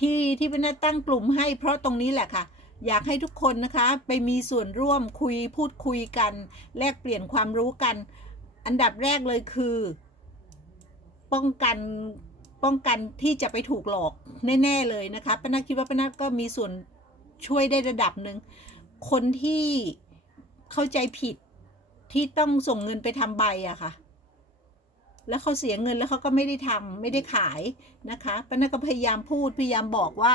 ที่ที่เป็นตั้งกลุ่มให้ เพราะตรงนี้แหละค่ะ อยากให้ทุกคนนะคะไปมีส่วนร่วมคุยพูดคุยกัน แลกเปลี่ยนความรู้กัน อันดับแรกเลยคือ ป้องกันป้องกันที่จะไปถูกหลอกแน่ ๆเลยนะคะป้านาคิดว่าป้านาก็มีส่วนช่วยได้ระดับหนึ่งคนที่เข้าใจผิดที่ต้องส่งเงินไปทำใบอะค่ะ แล้วเขาเสียเงินแล้วเขาก็ไม่ได้ทำไม่ได้ขายนะคะป้านาก็พยายามพูดพยายามบอกว่า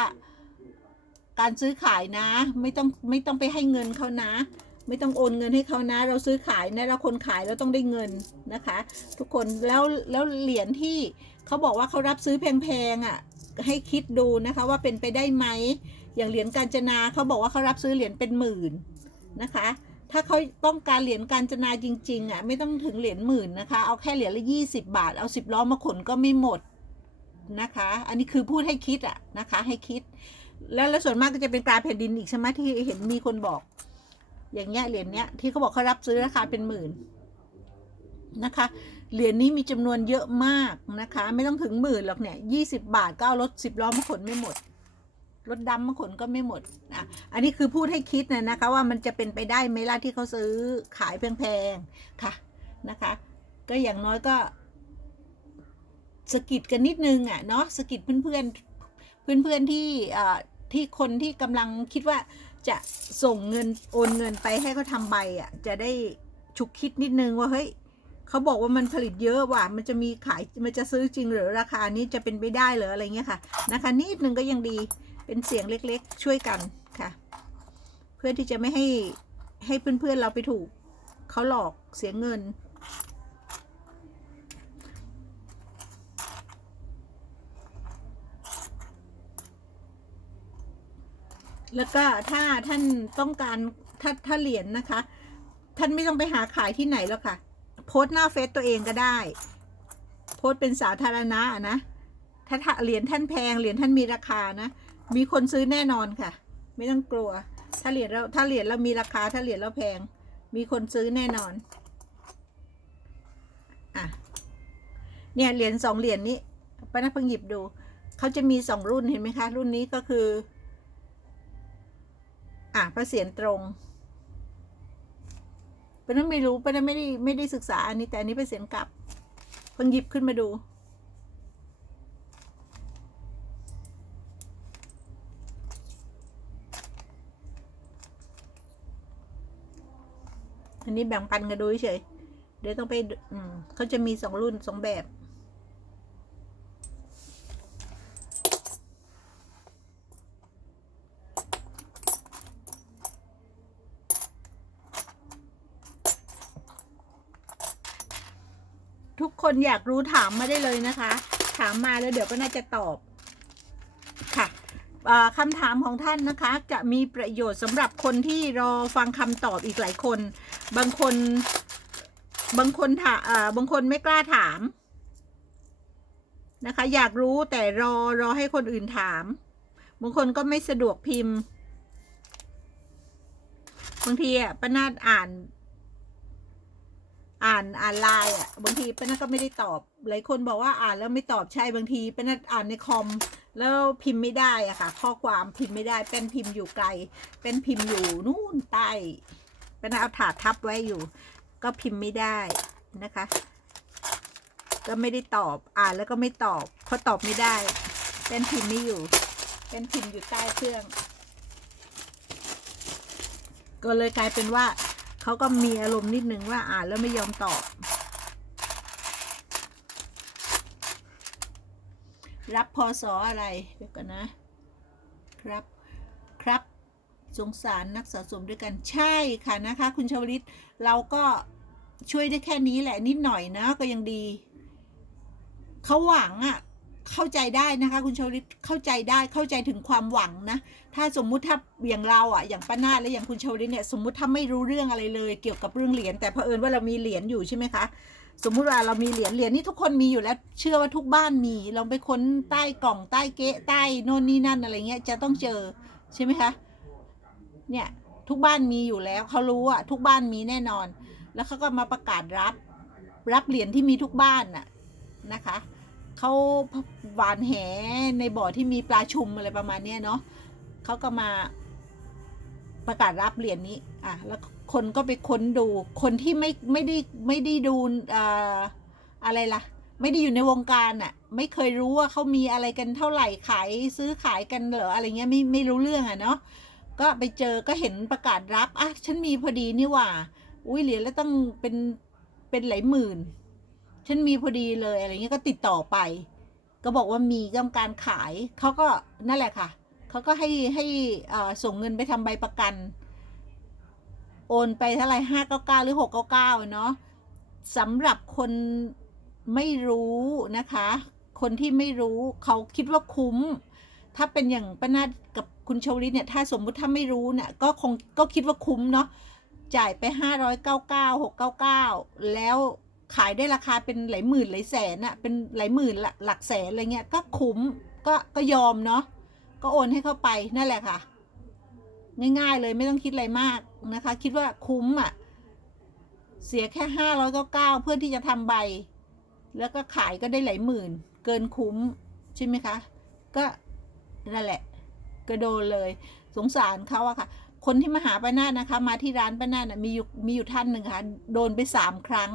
การซื้อขายนะ ไม่ต้องไม่ต้องไปให้เงินเขานะ ไม่ต้องโอนเงินให้เขานะ เราซื้อขายนะเราคนขายเราต้องได้เงินนะคะ ทุกคนแล้วแล้วเหรียญที่เขาบอกว่าเขารับซื้อแพงๆอะให้คิดดูนะคะว่าเป็นไปได้ไหมอย่างเหรียญกาญจนาเขาบอกว่าเขารับซื้อเหรียญเป็นหมื่นนะคะ ถ้าเขาต้องการเหรียญกาญจนาจริงๆอะไม่ต้องถึงเหรียญหมื่นนะคะ เอาแค่เหรียญละยี่สิบบาท เอาสิบล้อมาขนก็ไม่หมดนะคะ อันนี้คือพูดให้คิดอะนะคะ ให้คิด แล้วแล้วส่วนมากก็จะเป็นกราแผ่นดินอีกใช่ไหมที่เห็นมีคนบอก อย่างเงี้ยเหรียญเนี้ยที่เขาบอกเขารับซื้อราคาเป็นหมื่นนะคะ เหรียญนี้มีจำนวนเยอะมากนะคะ ไม่ต้องถึงหมื่นหรอกเนี่ยยี่สิบาทก็เอารถสิบล้อมาขนไม่หมด รถดำมาขนก็ไม่หมดอะอันนี้คือพูดให้คิดนะนะคะว่ามันจะเป็นไปได้ไหมล่ะที่เขาซื้อขายแพงๆค่ะนะคะ ก็อย่างน้อยก็สกิดกันนิดนึงอะเนาะสกิดเพื่อนๆเพื่อนๆที่อ่าที่คนที่กำลังคิดว่าจะส่งเงินโอนเงินไปให้เขาทำใบอะจะได้ฉุกคิดนิดนึงว่าเฮ้ยเขาบอกว่ามันผลิตเยอะว่ะ มันจะมีขาย มันจะซื้อจริงหรือราคานี้จะเป็นไปได้หรืออะไรเงี้ยค่ะนะคะนิดนึงก็ยังดี เป็นเสียงเล็กๆ ช่วยกันค่ะ เพื่อที่จะไม่ให้ให้เพื่อนๆเราไปถูกเขาหลอกเสียเงิน แล้วก็ถ้าท่านต้องการถ้าถ้าเหรียญนะคะ ท่านไม่ต้องไปหาขายที่ไหนแล้วค่ะ โพสหน้าเฟซตัวเองก็ได้ โพสเป็นสาธารณะนะถ้าเหรียญท่านแพงเหรียญท่านมีราคานะ มีคนซื้อแน่นอนค่ะ ไม่ต้องกลัว ถ้าเหรียญเราถ้าเหรียญเรามีราคาถ้าเหรียญเราแพง มีคนซื้อแน่นอนอะเนี่ยเหรียญสองเหรียญนี้ป้านักพิ่งหยิบดูเขาจะมีสองรุ่นเห็นไหมคะ รุ่นนี้ก็คือ อะพระเศียรตรงป้านั้นไม่รู้ป้านั้นไม่ได้ไม่ได้ศึกษาอันนี้แต่อันนี้พระเศียรกลับเพิ่งหยิบขึ้นมาดู อันนี้แบ่งปันกันดูเฉย เดี๋ยวต้องไปอืมเขาจะมีสองรุ่นสองแบบ ทุกคนอยากรู้ถามมาได้เลยนะคะ ถามมาแล้วเดี๋ยวก็น่าจะตอบค่ะ คำถามของท่านนะคะ จะมีประโยชน์สำหรับคนที่รอฟังคำตอบอีกหลายคน บางคนบางคนถาบางคนไม่กล้าถามนะคะ อยากรู้แต่รอรอให้คนอื่นถาม บางคนก็ไม่สะดวกพิมพ์บางทีอะป้านาดอ่าน อ่านอ่านไลน์อะบางทีป้านาก็ไม่ได้ตอบ หลายคนบอกว่าอ่านแล้วไม่ตอบใช่บางทีป้านาอ่านในคอม แล้วพิมพ์ไม่ได้อะค่ะ ข้อความพิมพ์ไม่ได้ เป็นพิมพ์อยู่ไกล เป็นพิมพ์อยู่นู่นใต้ เป็นเอาถาดทับไว้อยู่ ก็พิมพ์ไม่ได้นะคะ ก็ไม่ได้ตอบ อ่านแล้วก็ไม่ตอบ เพราะตอบไม่ได้ เป็นพิมพ์ไม่อยู่ เป็นพิมพ์อยู่ใต้เครื่อง ก็เลยกลายเป็นว่าเขาก็มีอารมณ์นิดนึงว่าอ่านแล้วไม่ยอมตอบ รับพอสออะไรเดี๋ยวกันนะ ครับครับสงสารนักสะสมด้วยกันใช่ค่ะนะคะ คุณชวลิตเราก็ช่วยได้แค่นี้แหละนิดหน่อยนะก็ยังดี เขาหวังอะ่ะเข้าใจได้นะคะ คุณชวลิตเข้าใจได้เข้าใจถึงความหวังนะ ถ้าสมมุติถ้าอย่างเราอะ่ะอย่างป้านาและอย่างคุณชวลิตเนี่ยสมมุติถ้าไม่รู้เรื่องอะไรเลย เกี่ยวกับเรื่องเหรียญแต่เผอิญว่าเรามีเหรียญอยู่ใช่ไหมคะ สมมุติว่าเรามีเหรียญเหรียญนี่ทุกคนมีอยู่แล้ว เชื่อว่าทุกบ้านมีลองไปค้นใต้กล่องใต้เก๊ะใต้โน่นนี่นั่นอะไรเงี้ยจะต้องเจอใช่ไหมคะเนี่ยทุกบ้านมีอยู่แล้วเขารู้อะทุกบ้านมีแน่นอน แล้วเขาก็มาประกาศรับ รับเหรียญที่มีทุกบ้านน่ะนะคะเขเขาหวานแหในบ่อที่มีปลาชุมอะไรประมาณเนี้ยเนาะเขาก็มาประกาศรับเหรียญนี้อะแล้ว คนก็ไปค้นดู คนที่ไม่ไม่ได้ไม่ได้ดูอะไรล่ะ ไม่ได้อยู่ในวงการอะ่ะ ไม่เคยรู้ว่าเขามีอะไรกันเท่าไหร่ขายซื้อขายกันเหรออะไรเงี้ยไม่ไม่รู้เรื่องอะ่ะเนาะก็ไปเจอก็เห็นประกาศรับอะฉันมีพอดีนี่ว่า อุ้ยเหรียญแล้วต้องเป็นเป็นหลายหมื่น ฉันมีพอดีเลยอะไรเงี้ยก็ติดต่อไป ก็บอกว่ามีต้องการขายเขาก็นั่นแหละค่ะเขาก็ให้ให้ส่งเงินไปทำใบประกัน โอนไปเท่าไหร่ห้าเก้าเก้าหรือหกเก้าเก้าเนาะสำหรับคนไม่รู้นะคะ คนที่ไม่รู้เขาคิดว่าคุ้ม ถ้าเป็นอย่างป้านาดกับคุณชวลิตเนี่ย ถ้าสมมุติถ้าไม่รู้เนี่ยก็คงก็คิดว่าคุ้มเนาะจ่ายไปห้าร้อยเก้าเก้าหกเก้าเก้าแล้วขายได้ราคาเป็นหลายหมื่นหลายแสนอะเป็นหลายหมื่นหลักหลักแสนอะไรเงี้ยก็คุ้มก็ก็ยอมเนาะก็โอนให้เข้าไปนั่นแหละค่ะ ง่ายๆเลยไม่ต้องคิดอะไรมากนะคะ คิดว่าคุ้มอะ่ะ เสียแค่ห้าร้อยเก้าเก้าเพื่อที่จะทำใบ แล้วก็ขายก็ได้หลายหมื่น เกินคุ้ม ใช่ไหมคะ ก็นั่นแหละก็โดนเลย สงสารเขาอะค่ะ คนที่มาหาป้านาดนะคะ มาที่ร้านป้านาดน่ะมีอยู่มีอยู่ท่านหนึ่งค่ะ โดนไปสามครั้ง